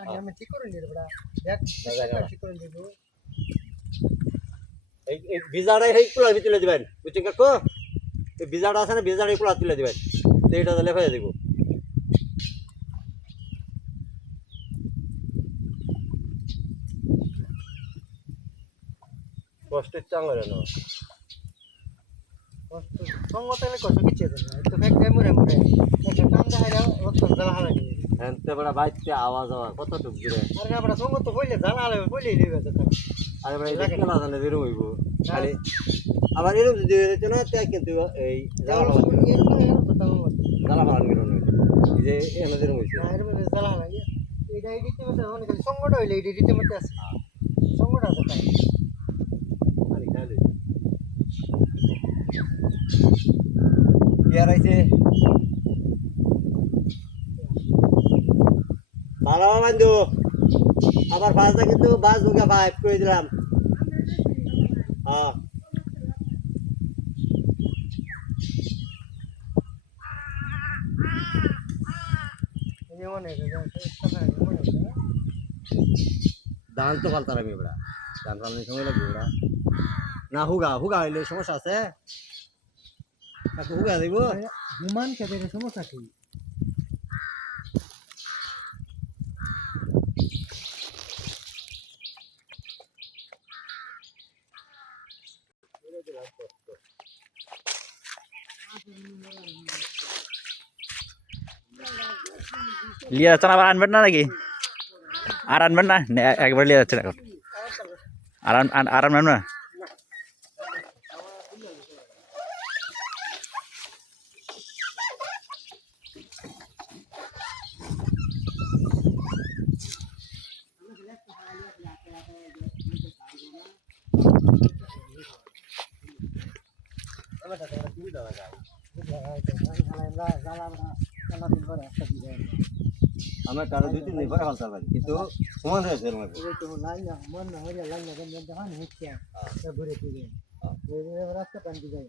আমি ঠিক করে নিয়ে বড়া এক ঠিক করে দিব এই ভিজাটা এই কুলার ভিতরে দিবেন বুঝছেন কাকু এই ভিজাটা আছে না ভিজাটা এই কুলার তুলে দিবেন এইটা দিলে হয়ে দিব কষ্টের চাঙ্গরে না কষ্ট সঙ্গ তাহলে কষ্ট কিছু দেন না তো ফেক টাইম মরে মরে একটা টান দেখাইলা রক্ত জ্বালা হালা দিবে এনতে বড় বাইতে আওয়াজ আওয়াজ কত টুক দিবে আরে না বড়া সঙ্গ তো কইলে জ্বালা হালা কইলে দিবে তো আরে ভাই দেখতে না জানে বেরো হইব খালি আবার এরকম যদি হইতো না তাই কিন্তু এই জ্বালা হালা গেল না এই যে এনাদের হইছে এর মধ্যে জ্বালা হালা এইটা এডিতে মধ্যে অনেক সঙ্গটা হইলে এডিতে মধ্যে আছে সঙ্গটা তো তাই আরে খালি ইয়ার আইছে ভালো বন্ধু আবার বাসটা কিন্তু বাস ঢুকে ভাই করে দিলাম হ্যাঁ ধান তো ফালতাম আমি এবার ধান ফালানোর সময় লাগবে ওরা না হুগা হুগা হইলে সমস্যা আছে হুগা দিব হুমান খেতে সমস্যা কি লিয়ে যাচ্ছেন আবার আনবেন না নাকি আর আনবেন না একবার লিয়ে যাচ্ছেন এখন আর আনবেন না আমার কারো দুই তিন দিন পরে ফালতাম পারি কিন্তু সমান হয়েছে এর মধ্যে রাস্তা টান দিয়ে যায়